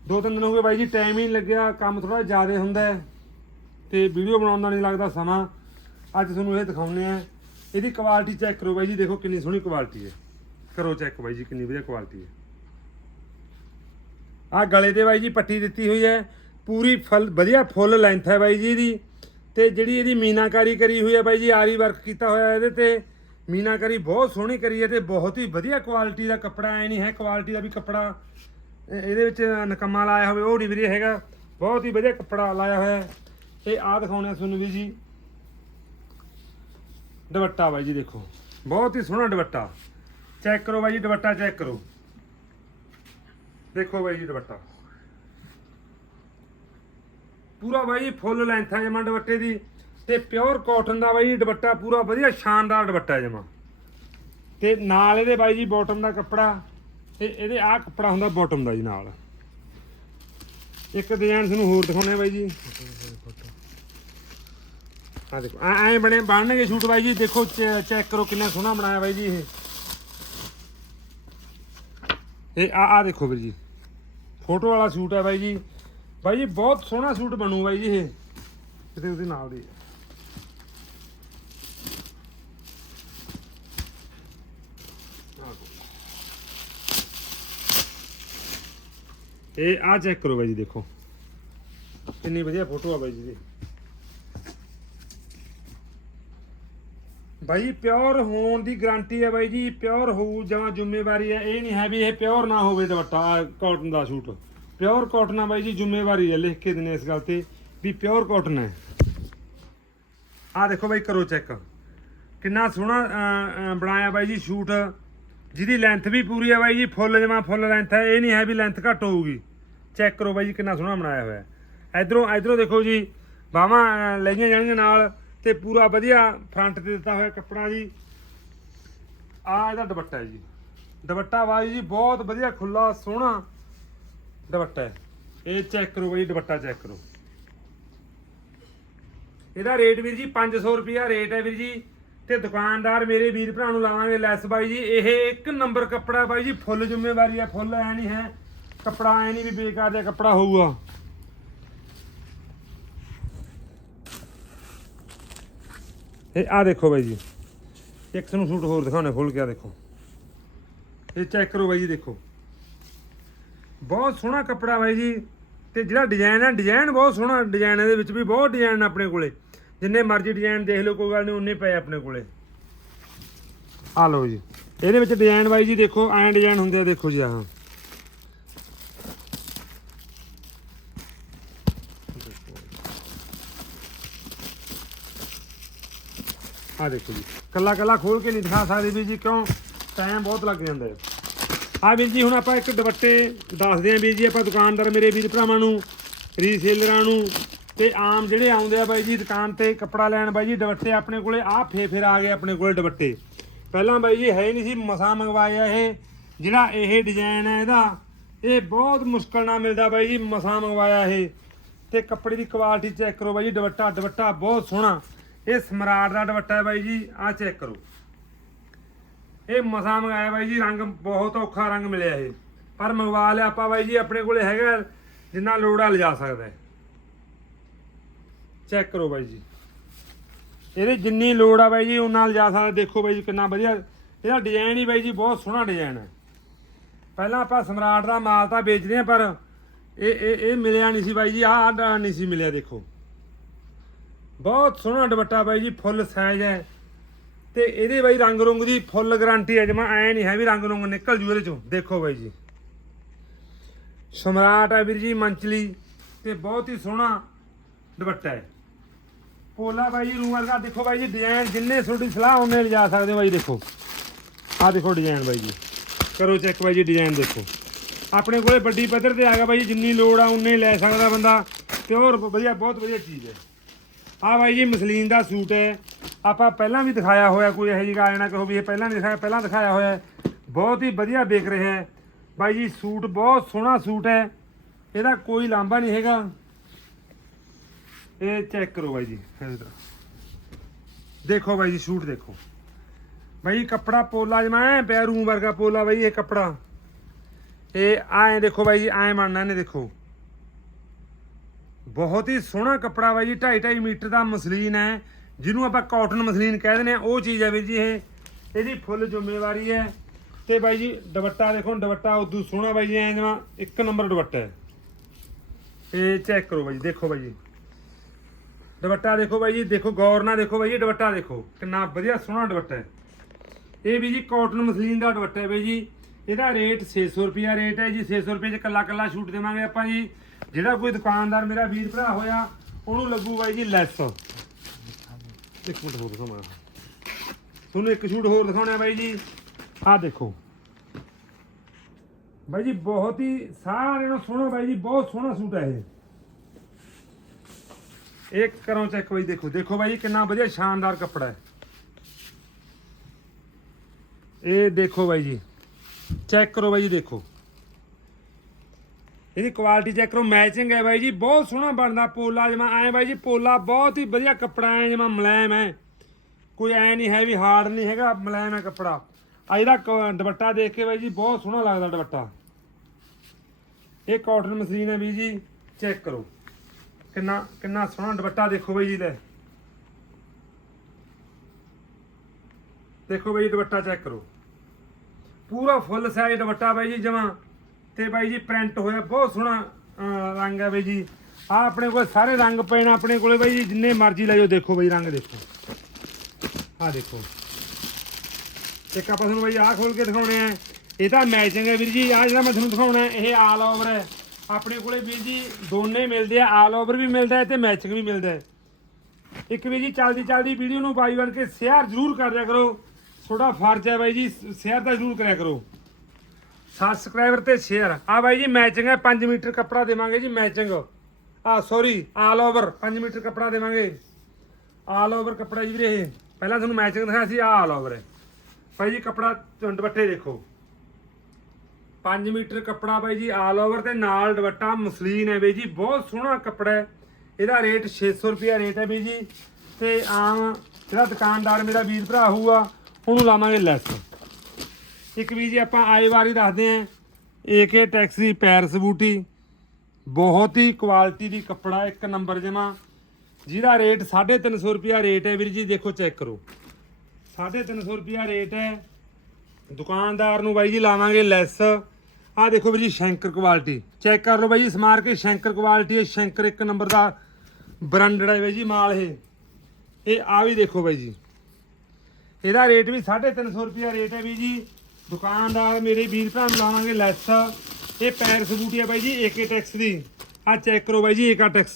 Speaker 1: ਦੋ ਤਿੰਨ ਦਿਨ ਹੋ ਗਏ ਬਾਈ ਜੀ ਟਾਈਮ ਹੀ ਨਹੀਂ ਲੱਗਿਆ, ਕੰਮ ਥੋੜਾ ਜ਼ਿਆਦਾ ਹੁੰਦਾ ਹੈ। ਤੇ ਵੀਡੀਓ ਬਣਾਉਣ ਦਾ ਨਹੀਂ ਲੱਗਦਾ ਸਮਾਂ। ਅੱਜ ਤੁਹਾਨੂੰ ਇਹ ਦਿਖਾਉਣੇ ਆ ਇਹਦੀ ਕੁਆਲਿਟੀ ਚੈੱਕ ਕਰੋ ਬਾਈ ਜੀ, ਦੇਖੋ ਕਿੰਨੀ ਸੋਹਣੀ ਕੁਆਲਿਟੀ ਹੈ। ਕਰੋ ਚੈੱਕ ਬਾਈ ਜੀ, ਕਿੰਨੀ ਵਧੀਆ ਕੁਆਲਿਟੀ ਹੈ। ਆ ਗਲੇ ਤੇ ਬਾਈ ਜੀ ਪੱਟੀ ਦਿੱਤੀ ਹੋਈ ਹੈ। ਪੂਰੀ ਫਲ, ਵਧੀਆ ਫੁੱਲ ਲੈਂਥ ਹੈ ਬਾਈ ਜੀ ਇਹਦੀ। ਤੇ ਜਿਹੜੀ ਇਹਦੀ ਮੀਨਾਕਾਰੀ ਕਰੀ ਹੋਈ ਹੈ ਬਾਈ ਜੀ, ਆਰੀ ਵਰਕ ਕੀਤਾ ਹੋਇਆ ਇਹਦੇ ਤੇ। ਮੀਨਾਕਾਰੀ ਬਹੁਤ ਸੋਹਣੀ ਕਰੀ ਹੈ ਤੇ ਬਹੁਤ ਹੀ ਵਧੀਆ ਕੁਆਲਿਟੀ ਦਾ ਕੱਪੜਾ, ਐ ਨਹੀਂ ਹੈ ਕੁਆਲਿਟੀ ਦਾ ਵੀ ਕੱਪੜਾ। ਇਹਦੇ ਵਿੱਚ ਨਕਮਾ ਲਾਇਆ ਹੋਵੇ, ਉਹ ਨਹੀਂ ਵੀਰੇ ਹੈਗਾ। ਬਹੁਤ ਹੀ ਵਧੀਆ ਕੱਪੜਾ ਲਾਇਆ ਹੋਇਆ ਹੈ। ਤੇ ਆਹ ਦਿਖਾਉਣੇ ਤੁਹਾਨੂੰ ਵੀ ਜੀ। ਦੁਪੱਟਾ ਬਾਈ ਜੀ ਦੇਖੋ। ਬਹੁਤ ਹੀ ਸੋਹਣਾ ਦੁਪੱਟਾ। ਚੈੱਕ ਕਰੋ ਬਾਈ ਜੀ, ਦੁਪੱਟਾ ਚੈੱਕ ਕਰੋ। ਦੇਖੋ ਬਾਈ ਜੀ ਦੁਪੱਟਾ। ਪੂਰਾ ਬਾਈ ਜੀ ਫੁੱਲ ਲੈਂਥ ਹੈ ਜਮਾ ਦੁਪੱਟੇ ਦੀ ਤੇ ਪਿਓਰ ਕਾਟਨ ਦਾ ਬਾਈ ਜੀ ਦੁਪੱਟਾ, ਪੂਰਾ ਵਧੀਆ ਸ਼ਾਨਦਾਰ ਦੁਪੱਟਾ ਜਮਾ। ਤੇ ਨਾਲ ਇਹਦੇ ਬਾਈ ਜੀ ਬਾਟਮ ਦਾ ਕੱਪੜਾ ਤੇ ਇਹਦੇ ਆਹ ਕੱਪੜਾ ਹੁੰਦਾ ਬਾਟਮ ਦਾ ਜੀ ਨਾਲ। ਇੱਕ ਡਿਜ਼ਾਈਨ ਤੁਹਾਨੂੰ ਹੋਰ ਦਿਖਾਉਣੇ ਬਾਈ ਜੀ। ਆ ਦੇਖੋ ਐ ਐ ਬਣੇ, ਬਣਨਗੇ ਸ਼ੂਟ ਬਾਈ ਜੀ, ਦੇਖੋ ਚੈੱਕ ਕਰੋ ਕਿੰਨਾ ਸੋਹਣਾ ਬਣਾਇਆ ਬਾਈ ਜੀ ਇਹ। ਇਹ ਆ ਆ ਦੇਖੋ ਵੀਰ ਜੀ। ਫੋਟੋ ਵਾਲਾ ਸੂਟ ਹੈ ਬਾਈ ਜੀ। ਬਾਈ ਜੀ, ਬਹੁਤ ਸੋਹਣਾ ਸੂਟ ਬਣੂ ਬਾਈ ਜੀ ਇਹ। ਕਿਤੇ ਉਹਦੇ ਨਾਲ ਦੀ ਆਹ। ਇਹ ਆ ਚੈੱਕ ਕਰੋ ਬਾਈ ਜੀ, ਦੇਖੋ। ਕਿੰਨੀ ਵਧੀਆ ਫੋਟੋ ਆ ਬਾਈ ਜੀ ਦੀ। ਬਾਈ, ਪਿਓਰ ਹੋਣ ਦੀ ਗਾਰੰਟੀ ਹੈ ਬਾਈ ਜੀ, ਪਿਓਰ ਹੋਊ ਜਮਾ ਜ਼ਿੰਮੇਵਾਰੀ ਹੈ, ਇਹ ਨਹੀਂ ਹੈ ਵੀ ਇਹ ਪਿਓਰ ਨਾ ਹੋਵੇ ਦੁਪੱਟਾ ਕਾਟਨ ਦਾ ਸੂਟ। ਪਿਓਰ ਕਾਟਨ ਆ ਬਾਈ ਜੀ, ਜ਼ਿੰਮੇਵਾਰੀ ਹੈ, ਲਿਖ ਕੇ ਦਿਨੇ ਇਸ ਗੱਲ ਤੇ, ਵੀ ਪਿਓਰ ਕਾਟਨ ਹੈ। ਆ ਦੇਖੋ ਬਾਈ, ਕਰੋ ਚੈੱਕ ਕਿੰਨਾ ਸੋਹਣਾ ਬਣਾਇਆ ਬਾਈ ਜੀ ਸ਼ੂਟ। ਜਿਹਦੀ ਲੈਂਥ ਵੀ ਪੂਰੀ ਹੈ ਬਾਈ ਜੀ, ਫੁੱਲ ਜਮਾ ਫੁੱਲ ਲੈਂਥ ਹੈ, ਇਹ ਨਹੀਂ ਹੈ ਵੀ ਲੈਂਥ ਘੱਟ ਹੋਊਗੀ। ਚੈੱਕ ਕਰੋ ਬਾਈ ਜੀ, ਕਿੰਨਾ ਸੋਹਣਾ ਬਣਾਇਆ ਹੋਇਆ ਹੈ। ਇਧਰੋਂ ਇਧਰੋਂ ਦੇਖੋ ਜੀ, ਬਾਹਾਂ ਲਈਆਂ ਜਾਣਗੀਆਂ ਨਾਲ। ਤੇ ਪੂਰਾ ਵਧੀਆ ਫਰੰਟ ਤੇ ਦਿੱਤਾ ਹੋਇਆ ਕੱਪੜਾ ਜੀ। ਆ ਇਹਦਾ ਦੁਪੱਟਾ ਹੈ ਜੀ। ਦੁਪੱਟਾ ਬਾਈ ਜੀ, ਬਹੁਤ ਵਧੀਆ ਖੁੱਲਾ ਸੋਹਣਾ ਦੁਪੱਟਾ ਹੈ। ਇਹ ਚੈੱਕ ਕਰੋ ਬਾਈ, ਦੁਪੱਟਾ ਚੈੱਕ ਕਰੋ। ਇਹਦਾ ਰੇਟ ਵੀਰ ਜੀ 500 ਰੁਪਿਆ ਰੇਟ ਹੈ ਵੀਰ ਜੀ। ਤੇ ਦੁਕਾਨਦਾਰ ਮੇਰੇ ਵੀਰ ਭਰਾ ਨੂੰ ਲਾਵਾਂਗੇ ਲੈਸ ਬਾਈ ਜੀ। ਇਹ ਇੱਕ ਨੰਬਰ ਕੱਪੜਾ ਬਾਈ ਜੀ, ਫੁੱਲ ਜ਼ਿੰਮੇਵਾਰੀ ਹੈ, ਫੁੱਲ ਐ ਨਹੀਂ ਹੈ। ਕੱਪੜਾ ਐ ਨਹੀਂ ਵੀ ਬੇਕਾਰ ਜਿਹਾ ਕੱਪੜਾ ਹੋਊਗਾ। ਇਹ ਆ ਦੇਖੋ ਬਾਈ ਜੀ। ਇੱਕ ਤੁਹਾਨੂੰ ਸੂਟ ਹੋਰ ਦਿਖਾਉਣੇ, ਖੋਲ ਕੇ ਆ ਦੇਖੋ। ਇਹ ਚੈੱਕ ਕਰੋ ਬਾਈ ਜੀ, ਦੇਖੋ। ਬਹੁਤ ਸੋਹਣਾ ਕੱਪੜਾ ਬਾਈ ਜੀ ਤੇ ਜਿਹੜਾ ਡਿਜ਼ਾਈਨ ਹੈ ਡਿਜ਼ਾਈਨ ਬਹੁਤ ਸੋਹਣਾ ਡਿਜ਼ਾਈਨ ਇਹਦੇ ਵਿੱਚ ਵੀ ਬਹੁਤ ਡਿਜ਼ਾਈਨ ਆਪਣੇ ਕੋਲੇ। ਜਿੰਨੇ ਮਰਜ਼ੀ ਡਿਜ਼ਾਈਨ ਦੇਖ ਲਓ, ਕੋਈ ਗੱਲ ਨਹੀਂ, ਉਨੇ ਪਏ ਆਪਣੇ ਕੋਲੇ। ਆ ਲਓ ਜੀ। ਇਹਦੇ ਵਿੱਚ ਡਿਜ਼ਾਈਨ ਬਾਈ ਜੀ ਦੇਖੋ, ਐਂ ਡਿਜ਼ਾਈਨ ਹੁੰਦੇ ਆ, ਦੇਖੋ ਜੀ ਆਹ। ਆ ਦੇਖੋ ਜੀ। ਕੱਲਾ ਕੱਲਾ ਖੋਲ ਕੇ ਨਹੀਂ ਦਿਖਾ ਸਕਦੇ ਵੀ ਜੀ, ਕਿਉਂ? ਟਾਈਮ ਬਹੁਤ ਲੱਗ ਜਾਂਦਾ ਹੈ। ਆ ਵੀਰ ਜੀ, ਹੁਣ ਆਪਾਂ ਇੱਕ ਦੁਪੱਟੇ ਦੱਸਦੇ ਆਂ ਵੀਰ ਜੀ, ਆਪਾਂ ਦੁਕਾਨਦਾਰ ਮੇਰੇ ਵੀਰ ਭਰਾਵਾਂ ਨੂੰ ਰੀਸੇਲਰਾਂ ਨੂੰ, ਤੇ ਆਮ ਜਿਹੜੇ ਆਉਂਦੇ ਆ ਬਾਈ ਜੀ ਦੁਕਾਨ ਤੇ ਕੱਪੜਾ ਲੈਣ ਬਾਈ ਜੀ, ਦੁਪੱਟੇ ਆਪਣੇ ਕੋਲੇ ਆ ਫੇ ਆ ਗਏ ਆਪਣੇ ਕੋਲੇ ਦੁਪੱਟੇ। ਪਹਿਲਾਂ ਬਾਈ ਜੀ ਹੈ ਹੀ ਨਹੀਂ ਸੀ, ਮਸਾ ਮੰਗਵਾਇਆ ਇਹ, ਜਿਹੜਾ ਇਹ ਡਿਜ਼ਾਈਨ ਹੈ ਇਹਦਾ, ਇਹ ਬਹੁਤ ਮੁਸ਼ਕਲ ਨਾਲ ਮਿਲਦਾ ਬਾਈ ਜੀ, ਮਸਾ ਮੰਗਵਾਇਆ ਇਹ। ਤੇ ਕੱਪੜੇ ਦੀ ਕੁਆਲਿਟੀ ਚੈੱਕ ਕਰੋ ਬਾਈ ਜੀ, ਦੁਪੱਟਾ ਦੁਪੱਟਾ ਬਹੁਤ ਸੋਹਣਾ। ਇਹ ਸਮਰਾਟ ਦਾ ਦੁਪੱਟਾ ਹੈ ਬਾਈ ਜੀ, ਆਹ ਚੈੱਕ ਕਰੋ। ਇਹ ਮਸਾ ਮੰਗਾਇਆ ਬਾਈ ਜੀ, ਰੰਗ ਬਹੁਤ ਔਖਾ ਰੰਗ ਮਿਲਿਆ ਇਹ। ਪਰ ਮੰਗਵਾ ਲਿਆ ਆਪਾਂ ਬਾਈ ਜੀ, ਆਪਣੇ ਕੋਲੇ ਹੈਗਾ, ਜਿੰਨਾ ਲੋੜ ਆ ਲਿਜਾ ਸਕਦਾ ਹੈ। ਚੈੱਕ ਕਰੋ ਬਾਈ ਜੀ। ਇਹਦੀ ਜਿੰਨੀ ਲੋੜ ਆ ਬਾਈ ਜੀ ਉਹਨਾਂ ਲਿਜਾ ਸਕਦਾ ਦੇਖੋ ਬਾਈ ਜੀ, ਕਿੰਨਾ ਵਧੀਆ। ਇਹਦਾ ਡਿਜ਼ਾਈਨ ਹੀ ਬਾਈ ਜੀ, ਬਹੁਤ ਸੋਹਣਾ ਡਿਜ਼ਾਈਨ ਹੈ। ਪਹਿਲਾਂ ਆਪਾਂ ਸਮਰਾਟ ਦਾ ਮਾਲ ਤਾਂ ਵੇਚਦੇ ਆ ਪਰ ਇਹ ਇਹ ਇਹ ਮਿਲਿਆ ਨਹੀਂ ਸੀ ਬਾਈ ਜੀ ਆਹ ਨਹੀਂ ਸੀ ਮਿਲਿਆ, ਦੇਖੋ। ਬਹੁਤ ਸੋਹਣਾ ਦੁਪੱਟਾ ਬਾਈ ਜੀ, ਫੁੱਲ ਸਾਈਜ਼ ਹੈ। ਤੇ ਇਹਦੇ ਬਾਈ ਰੰਗ ਰੁੰਗ ਦੀ ਫੁੱਲ ਗਾਰੰਟੀ ਹੈ, ਜਮਾ ਐ ਨਹੀਂ ਹੈ ਵੀ ਰੰਗ ਰੁੰਗ ਨਿਕਲ ਜੂ ਇਹਦੇ ਚੋਂ। ਦੇਖੋ ਬਾਈ ਜੀ। ਸਮਰਾਟ ਹੈ ਵੀਰ ਜੀ ਮੰਚਲੀ ਤੇ ਬਹੁਤ ਹੀ ਸੋਹਣਾ ਦੁਪੱਟਾ ਹੈ। ਪੋਲਾ ਬਾਈ ਜੀ ਰੂਮ ਵਰਗਾ, ਦੇਖੋ ਬਾਈ ਜੀ ਡਿਜ਼ਾਈਨ ਜਿੰਨੇ ਤੁਹਾਡੀ ਸਲਾਹ ਉਹਨੇ ਲਿਜਾ ਸਕਦੇ ਹੋ ਬਾਈ, ਦੇਖੋ। ਆਹ ਦੇਖੋ ਡਿਜ਼ਾਈਨ ਬਾਈ ਜੀ। ਕਰੋ ਚੈੱਕ ਬਾਈ ਜੀ ਡਿਜ਼ਾਈਨ ਦੇਖੋ। ਆਪਣੇ ਕੋਲੇ ਵੱਡੀ ਪੱਧਰ ਤੇ ਆ ਗਿਆ ਬਾਈ ਜੀ, ਜਿੰਨੀ ਲੋੜ ਆ ਉਨੇ ਲੈ ਸਕਦਾ ਬੰਦਾ। ਪਿਓਰ ਵਧੀਆ, ਬਹੁਤ ਵਧੀਆ ਚੀਜ਼ ਹੈ। ਆ ਬਾਈ ਜੀ ਮਸਲੀਨ ਦਾ ਸੂਟ ਹੈ। ਆਪਾਂ ਪਹਿਲਾਂ ਵੀ ਦਿਖਾਇਆ ਹੋਇਆ ਕੋਈ ਇਹੋ ਜਿਹਾ ਗੱਲ ਨਾ ਕਹੋ ਵੀ ਇਹ ਪਹਿਲਾਂ ਨਹੀਂ ਦਿਖਾਇਆ, ਪਹਿਲਾਂ ਦਿਖਾਇਆ ਹੋਇਆ ਬਹੁਤ ਹੀ ਵਧੀਆ ਵਿਕ ਰਿਹਾ ਹੈ। ਬਾਈ ਜੀ ਸੂਟ ਬਹੁਤ ਸੋਹਣਾ ਸੂਟ ਹੈ। ਇਹਦਾ ਕੋਈ ਲਾਂਭਾ ਨਹੀਂ ਹੈਗਾ। ਇਹ ਚੈੱਕ ਕਰੋ ਬਾਈ ਜੀ ਦੇਖੋ ਬਾਈ ਜੀ, ਸੂਟ ਦੇਖੋ। ਬਾਈ ਕੱਪੜਾ ਪੋਲਾ ਜਮਾ ਐ ਪਿਆ ਰੂਮ ਵਰਗਾ ਪੋਲਾ ਬਾਈ ਇਹ ਕੱਪੜਾ। ਇਹ ਆਏ ਦੇਖੋ ਬਾਈ ਜੀ, ਐਂ ਬਣਨਾ ਨੇ ਦੇਖੋ। ਬਹੁਤ ਹੀ ਸੋਹਣਾ ਕੱਪੜਾ ਬਾਈ ਜੀ 2.5 2.5 ਮੀਟਰ ਦਾ ਮਸਲੀਨ ਹੈ, ਜਿਹਨੂੰ ਆਪਾਂ ਕਾਟਨ ਮਸਲੀਨ ਕਹਿ ਦਿੰਦੇ ਆ ਉਹ ਚੀਜ਼ ਹੈ ਵੀਰ ਜੀ ਇਹ। ਇਹਦੀ ਫੁੱਲ ਜ਼ਿੰਮੇਵਾਰੀ ਹੈ। ਤੇ ਬਾਈ ਜੀ, ਦੁਪੱਟਾ ਦੇਖੋ, ਦੁਪੱਟਾ ਉਦੋਂ ਸੋਹਣਾ ਬਾਈ ਜੀ, ਐ ਜਮਾ ਇੱਕ ਨੰਬਰ ਦੁਪੱਟਾ ਹੈ। ਇਹ ਚੈੱਕ ਕਰੋ ਬਾਈ ਜੀ, ਦੇਖੋ ਬਾਈ ਜੀ। ਦੁਪੱਟਾ ਦੇਖੋ ਬਾਈ ਜੀ, ਦੇਖੋ ਗੌਰ ਨਾਲ ਦੇਖੋ ਬਾਈ ਜੀ, ਦੁਪੱਟਾ ਦੇਖੋ, ਕਿੰਨਾ ਵਧੀਆ ਸੋਹਣਾ ਦੁਪੱਟਾ ਹੈ। ਇਹ ਵੀ ਜੀ ਕਾਟਨ ਮਸਲੀਨ ਦਾ ਦੁਪੱਟਾ ਹੈ ਬਾਈ ਜੀ। ਇਹਦਾ ਰੇਟ 600 ਰੁਪਿਆ ਰੇਟ ਹੈ ਜੀ 600 ਰੁਪਏ ਚ ਕੱਲਾ ਕੱਲਾ ਛੂਟ ਦੇਵਾਂਗੇ ਆਪਾਂ ਜੀ। ਜਿਹੜਾ ਕੋਈ ਦੁਕਾਨਦਾਰ ਮੇਰਾ ਵੀਰ ਭਰਾ ਹੋਇਆ, ਉਹਨੂੰ ਲੱਗੂ ਬਾਈ ਜੀ ਲੈਸ। ਇੱਕ ਮਿੰਟ ਹੋਰ ਦਿਖਾਵਾਂ ਤੁਹਾਨੂੰ ਇੱਕ ਸ਼ੂਟ ਹੋਰ ਦਿਖਾਉਣਾ ਬਾਈ ਜੀ। ਆਹ ਦੇਖੋ। ਬਾਈ ਜੀ, ਬਹੁਤ ਹੀ ਸਾਰਿਆਂ ਨੂੰ ਸੋਹਣਾ ਬਾਈ ਜੀ, ਬਹੁਤ ਸੋਹਣਾ ਸੂਟ ਹੈ ਇਹ। ਇੱਕ ਕਰੋ ਚੈੱਕ ਬਾਈ ਦੇਖੋ। ਦੇਖੋ ਬਾਈ ਕਿੰਨਾ ਵਧੀਆ ਸ਼ਾਨਦਾਰ ਕੱਪੜਾ ਹੈ। ਇਹ ਦੇਖੋ ਬਾਈ ਜੀ। ਚੈੱਕ ਕਰੋ ਬਾਈ ਜੀ, ਦੇਖੋ। ਇਹਦੀ ਕੁਆਲਿਟੀ ਚੈੱਕ ਕਰੋ ਮੈਚਿੰਗ ਹੈ ਬਾਈ ਜੀ, ਬਹੁਤ ਸੋਹਣਾ ਬਣਦਾ ਪੋਲਾ ਜਮਾ ਐ ਬਾਈ ਜੀ, ਪੋਲਾ ਬਹੁਤ ਹੀ ਵਧੀਆ ਕੱਪੜਾ ਐ ਜਮਾ ਮਲੈਮ ਹੈ। ਕੋਈ ਐ ਨਹੀਂ ਹੈ ਵੀ ਹਾਰਡ ਨਹੀਂ ਹੈਗਾ, ਮਲੈਮ ਹੈ ਕੱਪੜਾ। ਆ ਇਹਦਾ ਦੁਪੱਟਾ ਦੇਖ ਕੇ ਬਾਈ ਜੀ, ਬਹੁਤ ਸੋਹਣਾ ਲੱਗਦਾ ਦੁਪੱਟਾ। ਇਹ ਕਾਟਨ ਮਸ਼ੀਨ ਹੈ ਵੀ ਜੀ ਚੈੱਕ ਕਰੋ। ਕਿੰਨਾ ਕਿੰਨਾ ਸੋਹਣਾ ਦੁਪੱਟਾ ਦੇਖੋ ਬਾਈ ਜੀ ਲੈ ਦੇਖੋ ਬਾਈ ਜੀ, ਦੁਪੱਟਾ ਚੈੱਕ ਕਰੋ। ਪੂਰਾ ਫੁੱਲ ਸਾਈਜ਼ ਦੁਪੱਟਾ ਬਾਈ ਜੀ, ਜਮਾ। ਤੇ ਬਾਈ ਜੀ ਪ੍ਰਿੰਟ ਹੋਇਆ, ਬਹੁਤ ਸੋਹਣਾ ਰੰਗ ਹੈ ਬਾਈ ਜੀ। ਆ ਆਪਣੇ ਕੋਲ ਸਾਰੇ ਰੰਗ ਪਏ ਨੇ ਆਪਣੇ ਕੋਲੇ ਬਾਈ ਜੀ, ਜਿੰਨੇ ਮਰਜ਼ੀ ਲੈ ਜਾਓ, ਦੇਖੋ ਬਾਈ, ਰੰਗ ਦੇਖੋ। ਆ ਦੇਖੋ। ਇੱਕ ਆਪਾਂ ਤੁਹਾਨੂੰ ਬਾਈ ਆਹ ਖੋਲ ਕੇ ਦਿਖਾਉਣੇ ਆ। ਇਹ ਤਾਂ ਮੈਚਿੰਗ ਹੈ ਵੀਰ ਜੀ ਆ ਜਿਹੜਾ ਮੈਂ ਤੁਹਾਨੂੰ ਦਿਖਾਉਣਾ, ਇਹ ਆਲ ਓਵਰ ਹੈ ਆਪਣੇ ਕੋਲੇ ਵੀਰ ਜੀ ਦੋਨੇ ਮਿਲਦੇ ਆ ਆਲ ਓਵਰ ਵੀ ਮਿਲਦਾ ਹੈ ਤੇ ਮੈਚਿੰਗ ਵੀ ਮਿਲਦਾ ਹੈ। ਇੱਕ ਵੀਰ ਜੀ, ਚੱਲਦੀ ਚੱਲਦੀ ਵੀਡੀਓ ਨੂੰ ਬਾਈ ਬਣ ਕੇ ਸ਼ੇਅਰ ਜ਼ਰੂਰ ਕਰਿਆ ਕਰੋ। ਥੋੜਾ ਫਰਜ਼ ਹੈ ਬਾਈ ਜੀ ਸ਼ੇਅਰ ਤਾਂ ਜ਼ਰੂਰ ਕਰਿਆ ਕਰੋ। ਸਬਸਕ੍ਰਾਈਬਰ ਤੇ ਸ਼ੇਅਰ ਆ ਬਾਈ ਜੀ ਮੈਚਿੰਗ ਹੈ 5 ਮੀਟਰ ਕੱਪੜਾ ਦੇਵਾਂਗੇ ਜੀ ਮੈਚਿੰਗ ਆ ਸੌਰੀ ਆਲ ਓਵਰ 5 ਮੀਟਰ ਕੱਪੜਾ ਦੇਵਾਂਗੇ। ਆਲ ਓਵਰ ਕੱਪੜਾ ਜੀ ਵੀਰੇ ਇਹ। ਪਹਿਲਾਂ ਤੁਹਾਨੂੰ ਮੈਚਿੰਗ ਦਿਖਾਇਆ ਸੀ ਆ ਆਲ ਓਵਰ ਹੈ। ਬਾਈ ਜੀ, ਕੱਪੜਾ ਝੁੰਡ ਦੁਪੱਟੇ ਦੇਖੋ। 5 ਮੀਟਰ ਕੱਪੜਾ ਬਾਈ ਜੀ ਆਲ ਓਵਰ ਤੇ ਨਾਲ ਦੁਪੱਟਾ ਮਸਲੀਨ ਹੈ ਬਾਈ ਜੀ, ਬਹੁਤ ਸੋਹਣਾ ਕੱਪੜਾ ਹੈ। ਇਹਦਾ ਰੇਟ 600 ਰੁਪਿਆ ਰੇਟ ਹੈ ਬਾਈ ਜੀ। ਤੇ ਆਮ ਜਿਹੜਾ ਦੁਕਾਨਦਾਰ ਮੇਰਾ ਵੀਰ ਭਰਾ ਹੋਊਗਾ, ਉਹਨੂੰ ਲਾਵਾਂਗੇ ਲੈਸ ਇੱਕ ਵੀ ਜੀ ਆਪਾਂ ਆਏ ਵਾਰੀ ਦੱਸਦੇ ਆਂ ਏਕੇ ਟੈਕਸੀ ਪੈਰਸ ਬੂਟੀ ਬਹੁਤ ਹੀ ਕੁਆਲਿਟੀ ਦੀ ਕੱਪੜਾ ਇੱਕ ਨੰਬਰ ਜਮਾ। ਜਿਹਦਾ ਰੇਟ 350 ਰੁਪਿਆ ਰੇਟ ਹੈ ਵੀਰ ਜੀ, ਦੇਖੋ ਚੈੱਕ ਕਰੋ। 350 ਰੁਪਿਆ ਰੇਟ ਹੈ। ਦੁਕਾਨਦਾਰ ਨੂੰ ਬਾਈ ਜੀ ਲਾਵਾਂਗੇ ਲੈਸ ਆਹ ਦੇਖੋ ਵੀਰ ਜੀ, ਸ਼ੰਕਰ ਕੁਆਲਿਟੀ ਚੈੱਕ ਕਰ ਲਓ ਬਾਈ ਜੀ, ਸਮਾਰ ਕੇ ਸ਼ੰਕਰ ਕੁਆਲਿਟੀ ਹੈ। ਸ਼ੰਕਰ ਇੱਕ ਨੰਬਰ ਦਾ ਬ੍ਰਾਂਡਡ ਹੈ ਬਾਈ ਜੀ, ਮਾਲ ਇਹ। ਇਹ ਆ ਵੀ ਦੇਖੋ ਬਾਈ ਜੀ। ਇਹਦਾ ਰੇਟ ਵੀ 350 ਰੁਪਿਆ ਰੇਟ ਹੈ ਵੀ ਜੀ। ਦੁਕਾਨਦਾਰ ਮੇਰੇ ਵੀਰ ਭਰਾ ਨੂੰ ਲਾਵਾਂਗੇ ਲੈਸ। ਇਹ ਪੈਰ ਸਬੂਟੀ ਆ ਬਾਈ ਜੀ ਏਕੇ ਟੈਕਸ ਦੀ। ਆ ਚੈੱਕ ਕਰੋ ਬਾਈ ਜੀ ਏਕਾ ਟੈਕਸ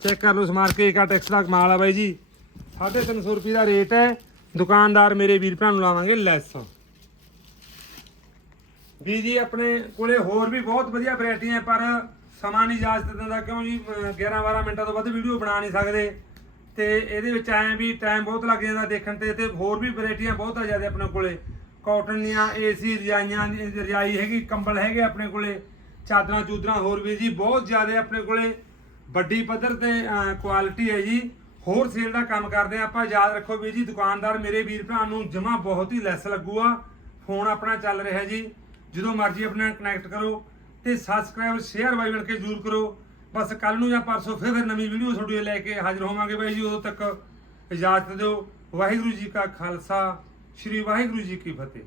Speaker 1: ਚੈੱਕ ਕਰ ਲਓ ਸਮਾਰ ਕੇ ਏਕਾ ਟੈਕਸ ਦਾ ਕਮਾਲ ਆ ਬਾਈ ਜੀ। 350 ਰੁਪਏ ਦਾ ਰੇਟ ਹੈ। ਦੁਕਾਨਦਾਰ ਮੇਰੇ ਵੀਰ ਭਰਾ ਨੂੰ ਲਾਵਾਂਗੇ ਲੈਸ। ਵੀ ਜੀ, ਆਪਣੇ ਕੋਲੇ ਹੋਰ ਵੀ ਬਹੁਤ ਵਧੀਆ ਵੈਰਾਈਟੀਆਂ ਪਰ ਸਮਾਂ ਨਹੀਂ ਇਜਾਜ਼ਤ ਦਿੰਦਾ, ਕਿਉਂ ਜੀ? 11 12 ਮਿੰਟਾਂ ਤੋਂ ਵੱਧ ਵੀਡੀਓ ਬਣਾ ਨਹੀਂ ਸਕਦੇ। ਤੇ ਇਹਦੇ ਵਿੱਚ ਐਂ ਵੀ ਟਾਈਮ ਬਹੁਤ ਲੱਗ ਜਾਂਦਾ ਦੇਖਣ ਤੇ ਤੇ ਹੋਰ ਵੀ ਵੈਰਾਈਟੀਆਂ ਬਹੁਤ ਆ ਜਾਂਦੇ ਆਪਣੇ ਕੋਲੇ। ਕਾਟਨ ਦੀਆਂ ਏਸੀ ਰਜਾਈਆਂ ਰਜਾਈ ਹੈਗੀ, ਕੰਬਲ ਹੈਗੇ ਆਪਣੇ ਕੋਲੇ, ਚਾਦਰਾਂ, ਚੂਦਰਾਂ ਹੋਰ ਵੀ ਜੀ ਬਹੁਤ ਜ਼ਿਆਦਾ ਆਪਣੇ ਕੋਲੇ ਵੱਡੀ ਪੱਧਰ ਤੇ ਕੁਆਲਿਟੀ ਹੈ ਜੀ। ਹੋਰ ਸੇਲ ਦਾ ਕੰਮ ਕਰਦੇ ਆ ਆਪਾਂ, ਯਾਦ ਰੱਖੋ ਵੀ ਜੀ ਦੁਕਾਨਦਾਰ ਮੇਰੇ ਵੀਰ ਭਰਾ ਨੂੰ ਜਮਾ ਬਹੁਤ ਹੀ ਲੈਸ ਲੱਗੂਗਾ ਫੋਨ ਆਪਣਾ ਚੱਲ ਰਿਹਾ ਜੀ। ਜਦੋਂ ਮਰਜ਼ੀ ਆਪਣੇ ਕਨੈਕਟ ਕਰੋ ਤੇ ਸਬਸਕ੍ਰਾਈਬ ਸ਼ੇਅਰ ਬਾਈ ਬਣ ਕੇ ਜ਼ਰੂਰ ਕਰੋ। ਬਸ ਕੱਲ ਨੂੰ ਜਾਂ ਪਰਸੋਂ ਫਿਰ ਫਿਰ ਨਵੀਂ ਵੀਡੀਓ ਤੁਹਾਡੀ ਲੈ ਕੇ ਹਾਜ਼ਰ ਹੋਵਾਂਗੇ ਬਾਈ ਜੀ, ਉਦੋਂ ਤੱਕ ਇਜਾਜ਼ਤ ਦਿਓ। ਵਾਹਿਗੁਰੂ ਜੀ ਕਾ ਖਾਲਸਾ, ਸ੍ਰੀ ਵਾਹਿਗੁਰੂ ਜੀ ਕੀ ਫਤਿਹ।